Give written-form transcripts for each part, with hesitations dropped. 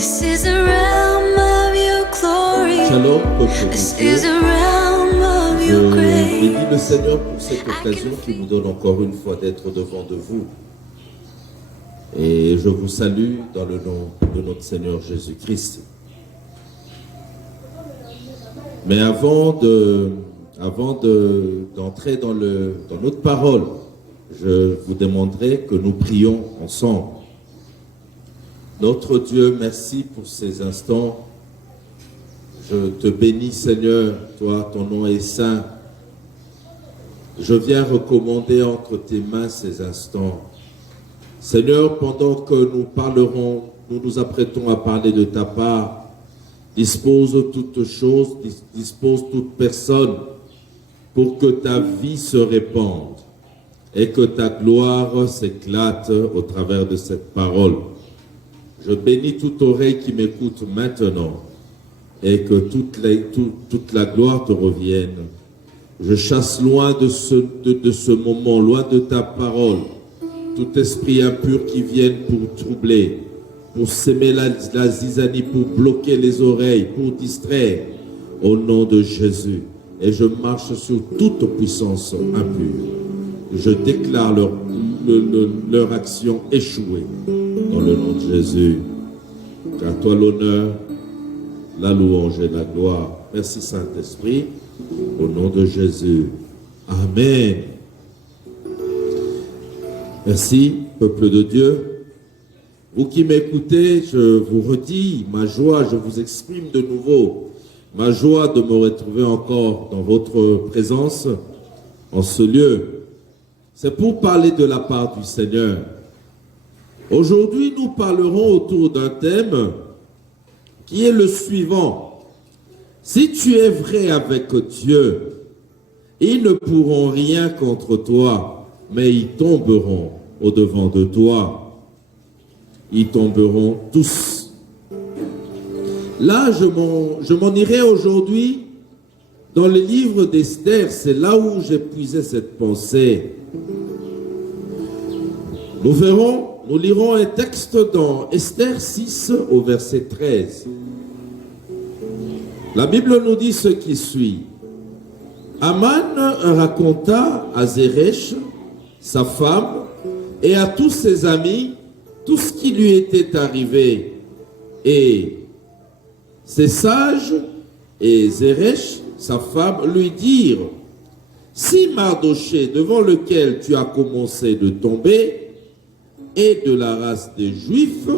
This is a realm of your glory. Shalom, peuple This de Dieu. is a realm of Je your bénis grace. le Seigneur pour cette occasion qui nous donne encore une fois d'être devant de vous. Et je vous salue dans le nom de notre Seigneur Jésus-Christ. Mais avant d'entrer dans notre parole, je vous demanderai que nous prions ensemble. Notre Dieu, merci pour ces instants. Je te bénis, Seigneur, toi, ton nom est saint. Je viens recommander entre tes mains ces instants. Seigneur, pendant que nous parlerons, nous nous apprêtons à parler de ta part, dispose toutes choses, dispose toute personne pour que ta vie se répande et que ta gloire s'éclate au travers de cette parole. Je bénis toute oreille qui m'écoute maintenant et que toute la gloire te revienne. Je chasse loin de ce moment, loin de ta parole, tout esprit impur qui vienne pour troubler, pour s'aimer la zizanie, pour bloquer les oreilles, pour distraire, au nom de Jésus. Et je marche sur toute puissance impure. Je déclare leur action échouée, dans le nom de Jésus. Car toi l'honneur, la louange et la gloire. Merci Saint-Esprit, au nom de Jésus. Amen. Merci, peuple de Dieu. Vous qui m'écoutez, je vous redis ma joie, je vous exprime de nouveau ma joie de me retrouver encore dans votre présence en ce lieu. C'est pour parler de la part du Seigneur. Aujourd'hui, nous parlerons autour d'un thème qui est le suivant. Si tu es vrai avec Dieu, ils ne pourront rien contre toi, mais ils tomberont au-devant de toi. Ils tomberont tous. Là, je m'en irai aujourd'hui dans le livre d'Esther. C'est là où j'ai puisé cette pensée. Nous lirons un texte dans Esther 6 au verset 13. La Bible nous dit ce qui suit. Aman raconta à Zeresh, sa femme, et à tous ses amis, tout ce qui lui était arrivé. Et ses sages et Zeresh, sa femme, lui dirent, si Mardoché, devant lequel tu as commencé de tomber, est de la race des Juifs,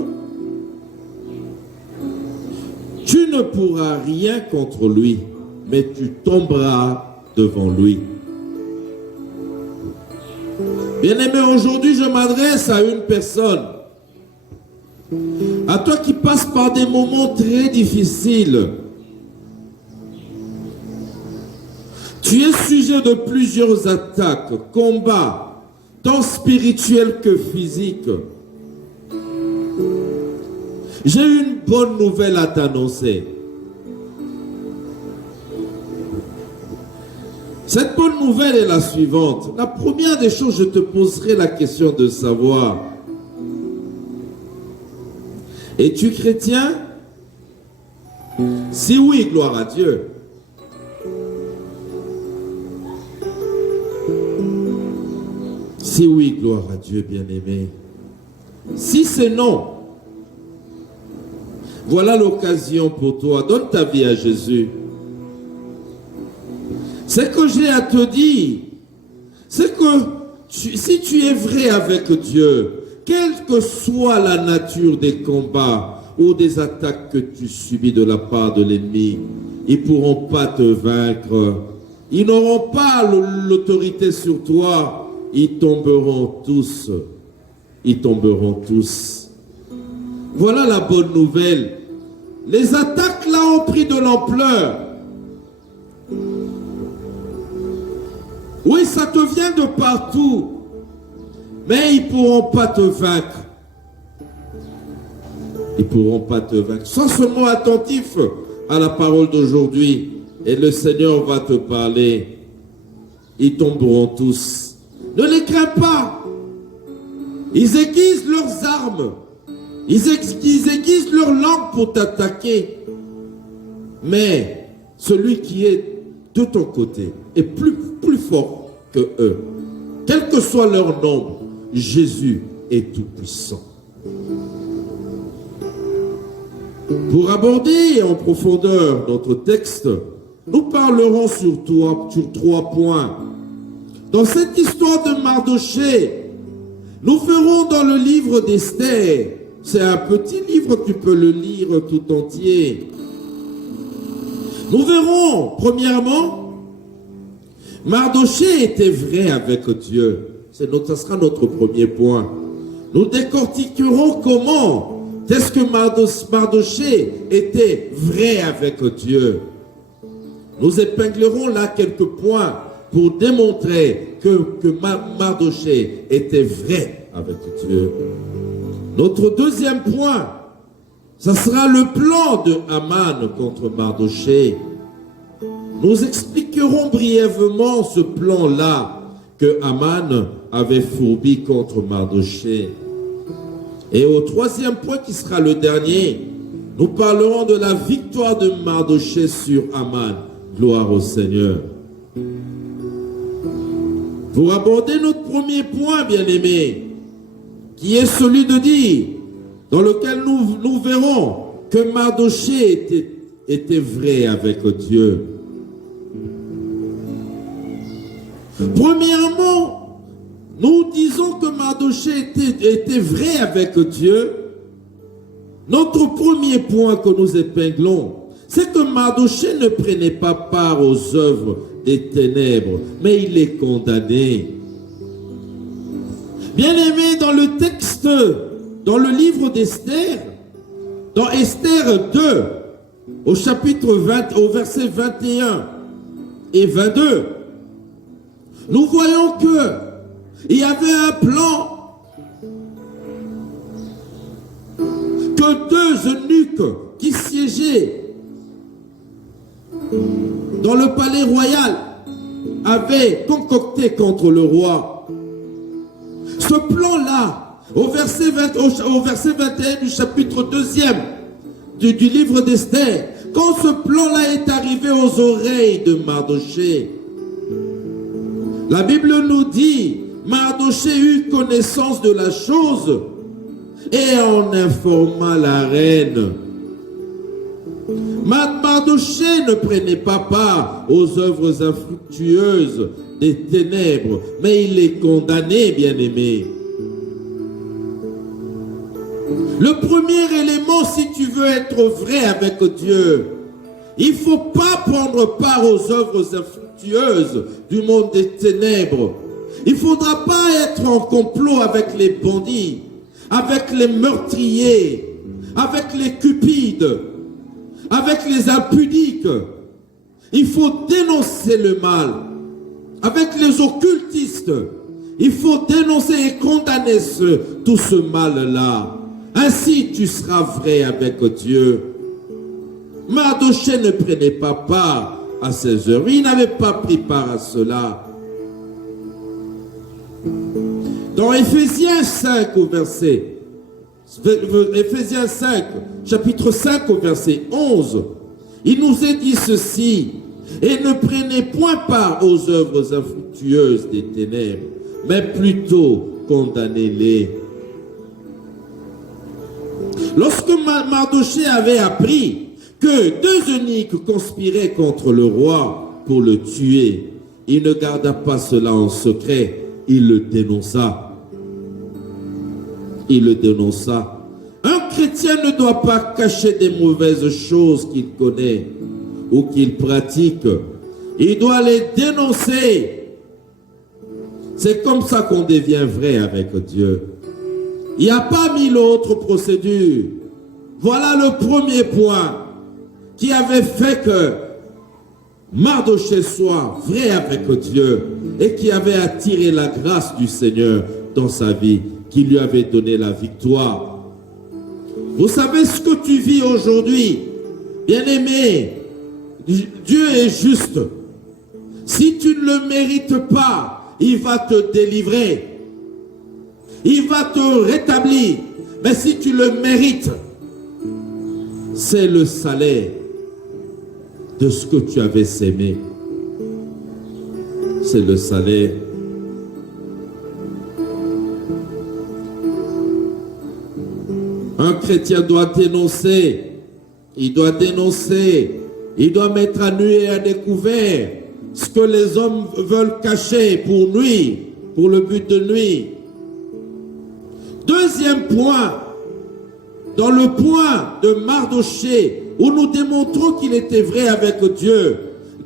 tu ne pourras rien contre lui, mais tu tomberas devant lui. Bien-aimé, aujourd'hui, je m'adresse à une personne, à toi qui passes par des moments très difficiles. Tu es sujet de plusieurs attaques, combats, tant spirituels que physiques. J'ai une bonne nouvelle à t'annoncer. Cette bonne nouvelle est la suivante. La première des choses, je te poserai la question de savoir, es-tu chrétien? Si oui, gloire à Dieu. Si oui, gloire à Dieu, bien-aimé. Si c'est non, voilà l'occasion pour toi. Donne ta vie à Jésus. Ce que j'ai à te dire, c'est que si tu es vrai avec Dieu, quelle que soit la nature des combats ou des attaques que tu subis de la part de l'ennemi, ils ne pourront pas te vaincre. Ils n'auront pas l'autorité sur toi. Ils tomberont tous. Ils tomberont tous. Voilà la bonne nouvelle. Les attaques là ont pris de l'ampleur. Oui, ça te vient de partout. Mais ils ne pourront pas te vaincre. Ils ne pourront pas te vaincre. Sois seulement attentif à la parole d'aujourd'hui. Et le Seigneur va te parler. Ils tomberont tous. Ne les crains pas. Ils aiguisent leurs armes. Ils aiguisent leur langue pour t'attaquer. Mais celui qui est de ton côté est plus fort que eux. Quel que soit leur nombre, Jésus est tout puissant. Pour aborder en profondeur notre texte, nous parlerons sur trois points. Dans cette histoire de Mardochée, nous verrons dans le livre d'Esther, c'est un petit livre, tu peux le lire tout entier. Nous verrons, premièrement, Mardochée était vrai avec Dieu. Ça sera notre premier point. Nous décortiquerons comment est-ce que Mardochée était vrai avec Dieu. Nous épinglerons là quelques points pour démontrer que Mardochée était vrai avec Dieu. Notre deuxième point, ça sera le plan de Haman contre Mardochée. Nous expliquerons brièvement ce plan-là que Haman avait fourbi contre Mardochée. Et au troisième point qui sera le dernier, nous parlerons de la victoire de Mardochée sur Haman. Gloire au Seigneur. Pour aborder notre premier point, bien-aimés, qui est celui de dire, dans lequel nous verrons que Mardochée était vrai avec Dieu. Premièrement, nous disons que Mardochée était vrai avec Dieu. Notre premier point que nous épinglons, c'est que Mardochée ne prenait pas part aux œuvres des ténèbres, mais il est condamné. Bien-aimé, dans le texte, dans le livre d'Esther, dans Esther 2, au chapitre 20, au verset 21 et 22, nous voyons qu'il y avait un plan que deux eunuques qui siégeaient dans le palais royal avaient concocté contre le roi. Ce plan-là, au verset 21 du chapitre 2e du livre d'Esther, quand ce plan-là est arrivé aux oreilles de Mardochée, la Bible nous dit, Mardochée eut connaissance de la chose et en informa la reine. Mardochée ne prenait pas part aux œuvres infructueuses des ténèbres, mais il est condamné, bien-aimé. Le premier élément, si tu veux être vrai avec Dieu, il ne faut pas prendre part aux œuvres infructueuses du monde des ténèbres. Il ne faudra pas être en complot avec les bandits, avec les meurtriers, avec les cupides, avec les impudiques. Il faut dénoncer le mal. Avec les occultistes, il faut dénoncer et condamner tout ce mal-là. Ainsi, tu seras vrai avec Dieu. Mardochée ne prenait pas part à ces œuvres. Il n'avait pas pris part à cela. Dans Éphésiens 5 au verset, Éphésiens 5, chapitre 5 au verset 11, il nous est dit ceci: et ne prenez point part aux œuvres infructueuses des ténèbres, mais plutôt condamnez-les. Lorsque Mardochée avait appris que deux eunuques conspiraient contre le roi pour le tuer, il ne garda pas cela en secret, il le dénonça. Il le dénonça. Un chrétien ne doit pas cacher des mauvaises choses qu'il connaît ou qu'il pratique. Il doit les dénoncer. C'est comme ça qu'on devient vrai avec Dieu. Il n'y a pas mille autres procédures. Voilà le premier point qui avait fait que Mardochée soit vrai avec Dieu et qui avait attiré la grâce du Seigneur dans sa vie, qui lui avait donné la victoire. Vous savez ce que tu vis aujourd'hui, bien-aimé, Dieu est juste. Si tu ne le mérites pas, il va te délivrer. Il va te rétablir. Mais si tu le mérites, c'est le salaire de ce que tu avais sémé. C'est le salaire. Un chrétien doit dénoncer. Il doit dénoncer. Il doit mettre à nu et à découvert ce que les hommes veulent cacher pour nuire, pour le but de nuire. Deuxième point, dans le point de Mardochée, où nous démontrons qu'il était vrai avec Dieu.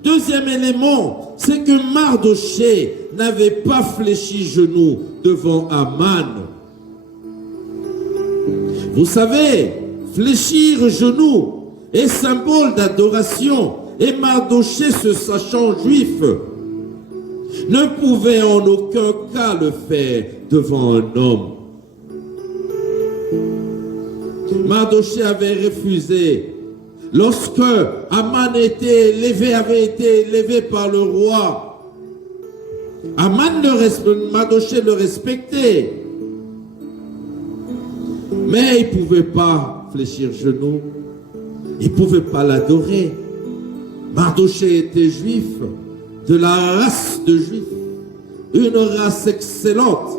Deuxième élément, c'est que Mardochée n'avait pas fléchi genou devant Aman. Vous savez, fléchir genou est symbole d'adoration, et Mardochée, se sachant juif, ne pouvait en aucun cas le faire devant un homme. Mardochée avait refusé. Lorsque Aman avait été élevé par le roi, Mardochée le respectait. Mais il ne pouvait pas fléchir genou. Il ne pouvait pas l'adorer. Mardochée était juif, de la race de juifs, une race excellente.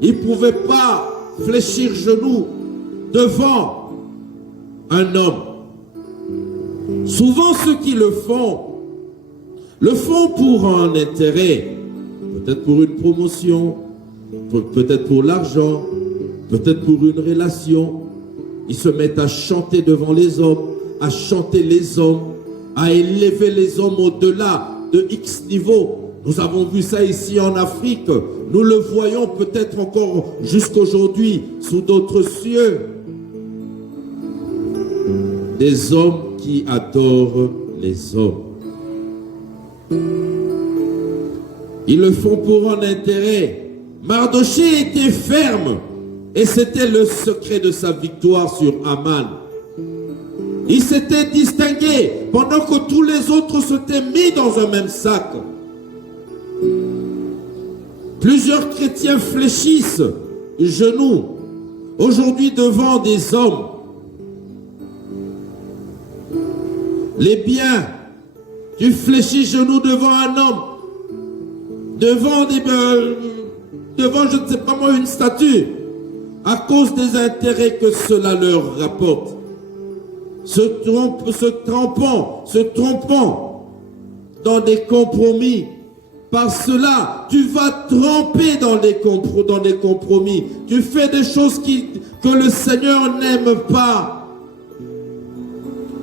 Il ne pouvait pas fléchir genou devant un homme. Souvent ceux qui le font pour un intérêt, peut-être pour une promotion, peut-être pour l'argent, peut-être pour une relation. Ils se mettent à chanter devant les hommes, à chanter les hommes, à élever les hommes au-delà de X niveau. Nous avons vu ça ici en Afrique. Nous le voyons peut-être encore jusqu'aujourd'hui sous d'autres cieux. Des hommes qui adorent les hommes. Ils le font pour un intérêt. Mardochée était ferme et c'était le secret de sa victoire sur Aman. Il s'était distingué pendant que tous les autres s'étaient mis dans un même sac. Plusieurs chrétiens fléchissent genoux aujourd'hui devant des hommes. Les biens, tu fléchis genoux devant un homme, devant je ne sais pas moi, une statue, à cause des intérêts que cela leur rapporte. Se trompant dans des compromis. Par cela, tu vas tremper dans des compromis. Tu fais des choses que le Seigneur n'aime pas.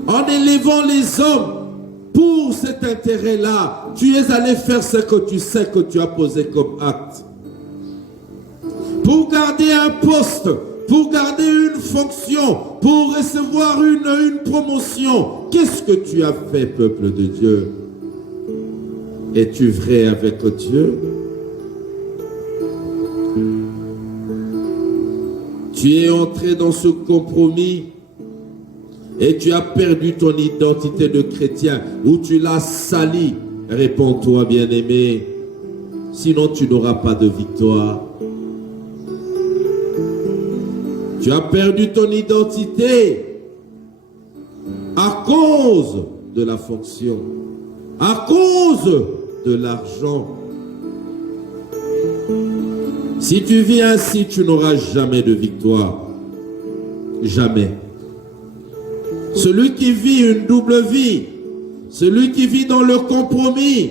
En élevant les hommes pour cet intérêt-là, tu es allé faire ce que tu sais que tu as posé comme acte. Pour garder un poste, pour garder une fonction, pour recevoir une promotion. Qu'est-ce que tu as fait, peuple de Dieu? Es-tu vrai avec Dieu? Tu es entré dans ce compromis et tu as perdu ton identité de chrétien ou tu l'as sali. Réponds-toi, bien-aimé, sinon tu n'auras pas de victoire. Tu as perdu ton identité à cause de la fonction, à cause de l'argent. Si tu vis ainsi, tu n'auras jamais de victoire. Jamais. Celui qui vit une double vie, celui qui vit dans le compromis,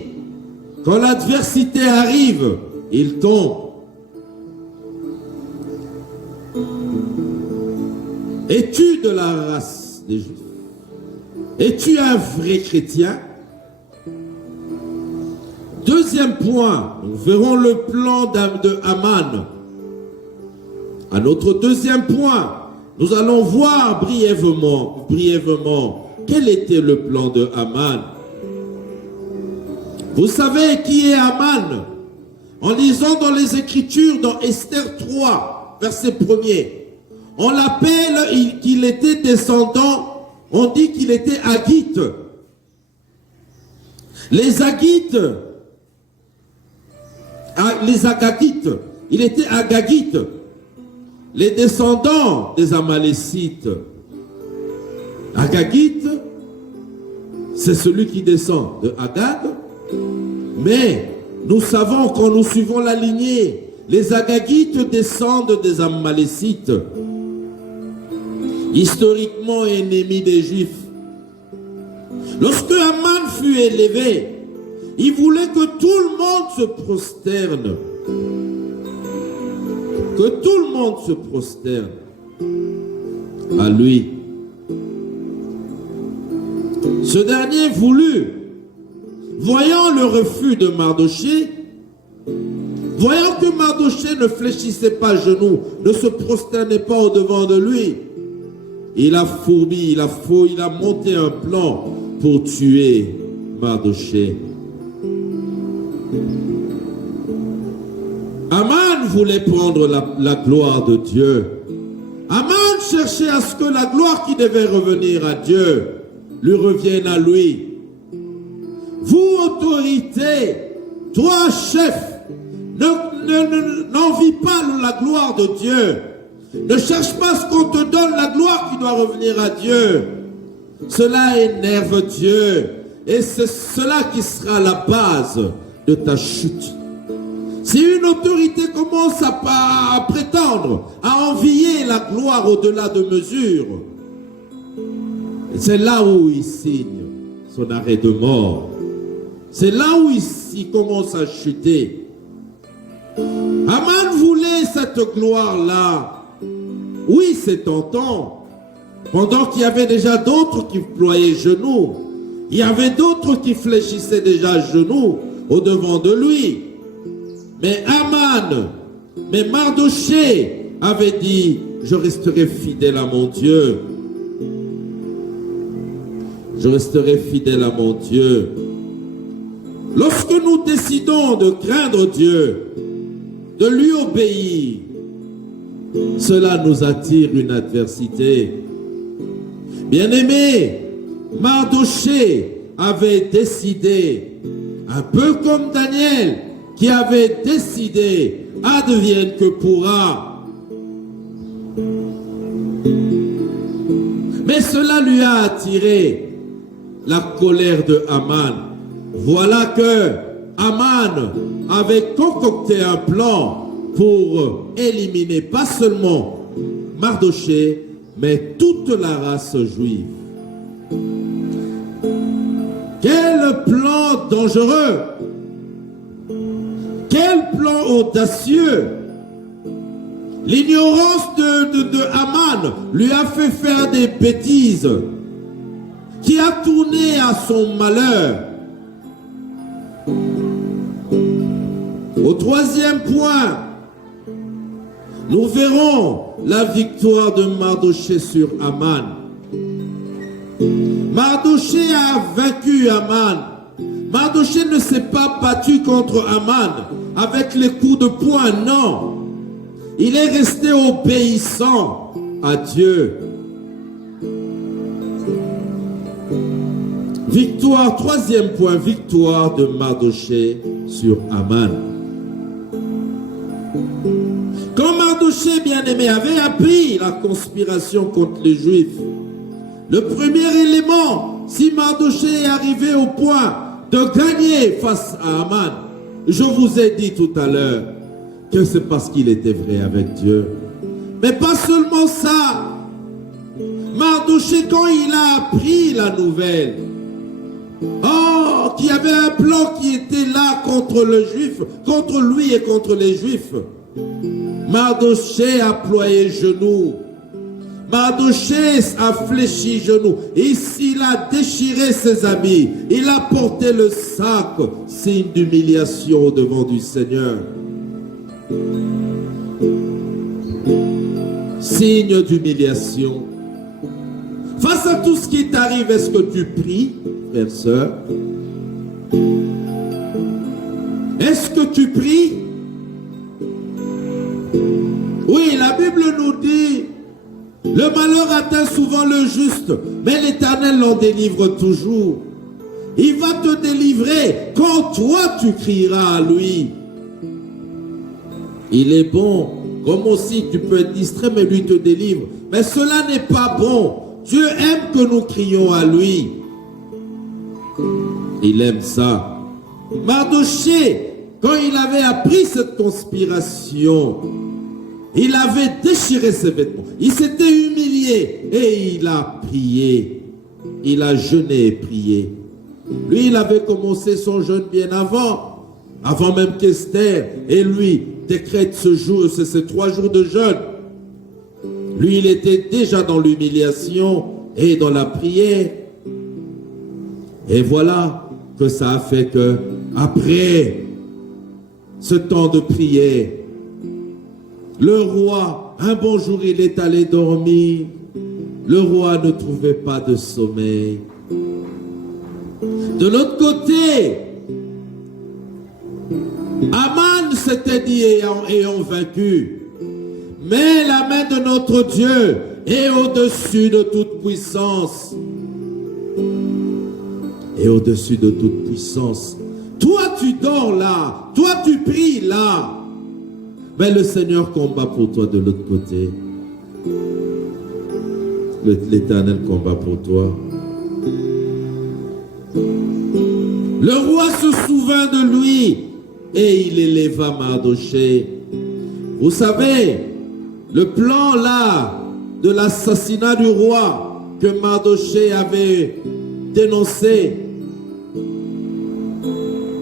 quand l'adversité arrive, il tombe. Es-tu de la race des Juifs? Es-tu un vrai chrétien? Deuxième point, nous verrons le plan de Aman. À notre deuxième point, nous allons voir brièvement, quel était le plan de Aman. Vous savez qui est Aman? En lisant dans les Écritures, dans Esther 3, verset 1er, on l'appelle qu'il était descendant, on dit qu'il était Haggite. Les Haggites, il était Agagite. les descendants des Amalécites. Agagite, c'est celui qui descend de Agag, mais nous savons, quand nous suivons la lignée, les Agagites descendent des Amalécites, historiquement ennemis des Juifs. Lorsque Aman fut élevé, il voulait que tout le monde se prosterne. Que tout le monde se prosterne à lui. Ce dernier voulut, voyant le refus de Mardochée, voyant que Mardochée ne fléchissait pas à genoux, ne se prosternait pas au-devant de lui, il a fourbi, il a monté un plan pour tuer Mardochée. Aman voulait prendre la gloire de Dieu. Aman cherchait à ce que la gloire qui devait revenir à Dieu lui revienne à lui. Vous, autorité, toi, chef, n'envie pas la gloire de Dieu. Ne cherche pas ce qu'on te donne, la gloire qui doit revenir à Dieu. Cela énerve Dieu. Et c'est cela qui sera la base de ta chute. Si une autorité commence à prétendre, à envier la gloire au-delà de mesure, c'est là où il signe son arrêt de mort. C'est là où il commence à chuter. Aman voulait cette gloire-là. Oui, c'est tentant. Pendant qu'il y avait déjà d'autres qui ployaient genoux, il y avait d'autres qui fléchissaient déjà genoux au-devant de lui. Mais Aman, mais Mardochée avait dit, je resterai fidèle à mon Dieu. Je resterai fidèle à mon Dieu. Lorsque nous décidons de craindre Dieu, de lui obéir, cela nous attire une adversité. Bien-aimé, Mardochée avait décidé, un peu comme Daniel, qui avait décidé, advienne que pourra. Mais cela lui a attiré la colère de Aman. Voilà que Aman avait concocté un plan pour éliminer pas seulement Mardochée, mais toute la race juive. Quel plan dangereux! Quel plan audacieux! L'ignorance de Aman lui a fait faire des bêtises qui a tourné à son malheur. Au troisième point, nous verrons la victoire de Mardochée sur Aman. Mardochée a vaincu Aman. Mardochée ne s'est pas battu contre Aman avec les coups de poing, non. Il est resté obéissant à Dieu. Victoire, troisième point, victoire de Mardochée sur Aman. Quand Mardochée, bien-aimé, avait appris la conspiration contre les Juifs, le premier élément, si Mardochée est arrivé au point de gagner face à Aman, je vous ai dit tout à l'heure que c'est parce qu'il était vrai avec Dieu. Mais pas seulement ça. Mardochée, quand il a appris la nouvelle, qu'il y avait un plan qui était là contre le juif, contre lui et contre les juifs, Mardochée a ployé genoux. Mardochée a fléchi genoux. Il a déchiré ses habits. Il a porté le sac, signe d'humiliation devant du Seigneur. Signe d'humiliation. Face à tout ce qui t'arrive, est-ce que tu pries, frère, sœur? Est-ce que tu pries? Oui, la Bible nous dit, le malheur atteint souvent le juste, mais l'Éternel l'en délivre toujours. Il va te délivrer quand toi tu crieras à lui. Il est bon Comme aussi tu peux être distrait, mais lui te délivre. Mais cela n'est pas bon. Dieu aime que nous crions à lui. Il aime ça. Mardochée, quand il avait appris cette conspiration, il avait déchiré ses vêtements. Il s'était humilié et il a prié. Il a jeûné et prié. Lui, il avait commencé son jeûne bien avant même qu'Esther et lui décrète ces 3 jours de jeûne. Lui, il était déjà dans l'humiliation et dans la prière. Et voilà que ça a fait que, après ce temps de prière, le roi, un bon jour, il est allé dormir. Le roi ne trouvait pas de sommeil. De l'autre côté, Aman s'était dit ayant vaincu, mais la main de notre Dieu est au-dessus de toute puissance. Et au-dessus de toute puissance. Toi, tu dors là. Toi, tu pries là. Mais le Seigneur combat pour toi de l'autre côté. L'Éternel combat pour toi. Le roi se souvint de lui et il éleva Mardochée. Vous savez, le plan là de l'assassinat du roi que Mardochée avait dénoncé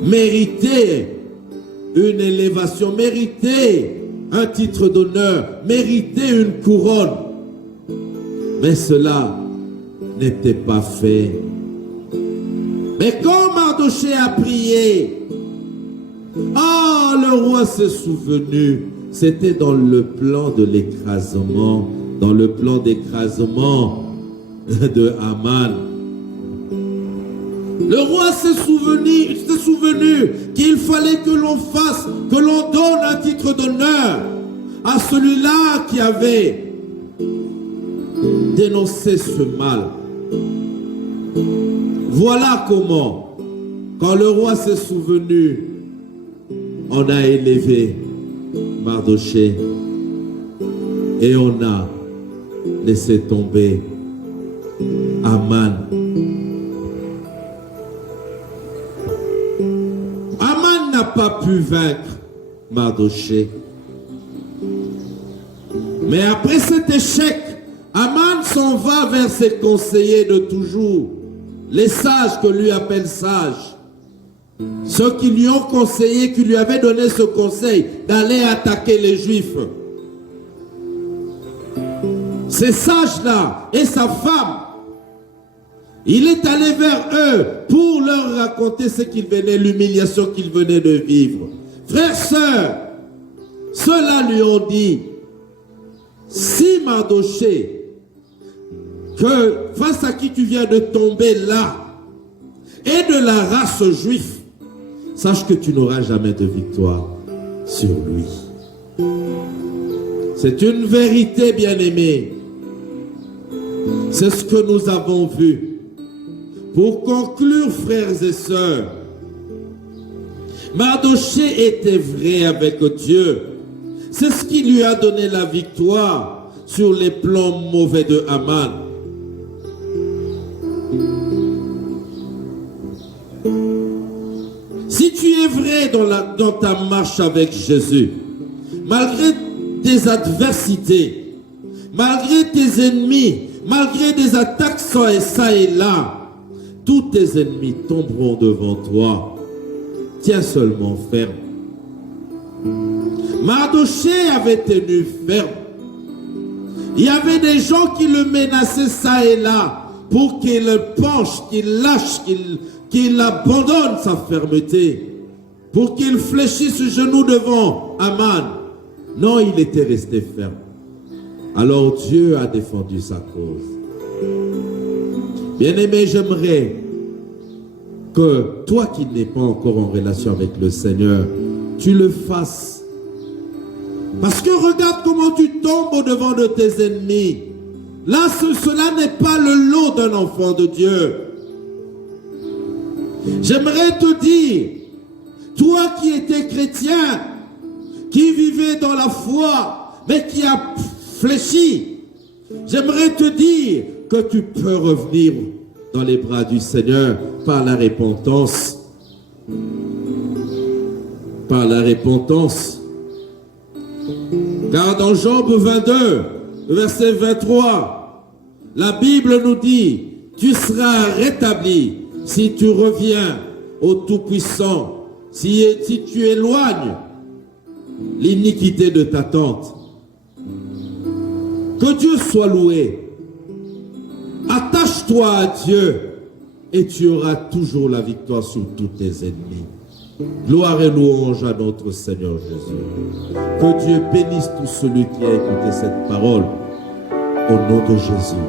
méritait une élévation, méritait un titre d'honneur, méritait une couronne. Mais cela n'était pas fait. Mais quand Mardochée a prié, le roi s'est souvenu. C'était dans le plan de l'écrasement, dans le plan d'écrasement de Aman. Le roi s'est souvenu qu'il fallait que l'on fasse, que l'on donne un titre d'honneur à celui-là qui avait dénoncé ce mal. Voilà comment, quand le roi s'est souvenu, on a élevé Mardochée et on a laissé tomber Aman. Aman n'a pas pu vaincre Mardochée. Mais après cet échec, Aman s'en va vers ses conseillers de toujours, les sages que lui appelle sages. Ceux qui lui ont conseillé, qui lui avaient donné ce conseil d'aller attaquer les Juifs. Ces sages-là et sa femme, il est allé vers eux pour leur raconter ce qu'il venait, l'humiliation qu'il venait de vivre. Frères, sœurs, ceux-là lui ont dit, si Mardochée, que face à qui tu viens de tomber là, et de la race juive, sache que tu n'auras jamais de victoire sur lui. C'est une vérité, bien-aimée. C'est ce que nous avons vu. Pour conclure, frères et sœurs, Mardochée était vrai avec Dieu. C'est ce qui lui a donné la victoire sur les plans mauvais de Aman. Si tu es vrai dans ta marche avec Jésus, malgré tes adversités, malgré tes ennemis, malgré des attaques ça et là, tous tes ennemis tomberont devant toi. Tiens seulement ferme. Mardochée avait tenu ferme. Il y avait des gens qui le menaçaient ça et là pour qu'il penche, qu'il lâche, qu'il abandonne sa fermeté, pour qu'il fléchisse le genou devant Aman. Non, il était resté ferme. Alors Dieu a défendu sa cause. Bien-aimé, j'aimerais que toi qui n'es pas encore en relation avec le Seigneur, tu le fasses. Parce que regarde comment tu tombes au-devant de tes ennemis. Là, cela n'est pas le lot d'un enfant de Dieu. J'aimerais te dire, toi qui étais chrétien, qui vivais dans la foi, mais qui a fléchi, j'aimerais te dire que tu peux revenir dans les bras du Seigneur par la repentance. Par la repentance. Car dans Job 22, verset 23, la Bible nous dit, tu seras rétabli si tu reviens au Tout-Puissant, si tu éloignes l'iniquité de ta tente. Que Dieu soit loué. Attache-toi à Dieu et tu auras toujours la victoire sur tous tes ennemis. Gloire et louange à notre Seigneur Jésus. Que Dieu bénisse tout celui qui a écouté cette parole. Au nom de Jésus.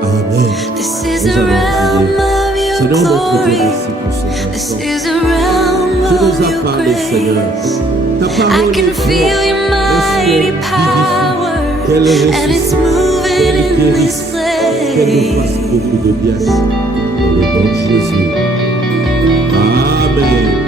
Amen. This is Nous a allons realm prier. of Seigneur your notre Dieu, glory. merci pour ce This instant. is a realm Tu nous of as your parlé, Seigneur. grace. Ta I parole can est feel your forte. mighty Reste power, Qu'elle and it's ressuscite. moving in Qu'elle this Qu'elle nous fasse place. beaucoup de bien. Dans le nom de Jésus. Amen.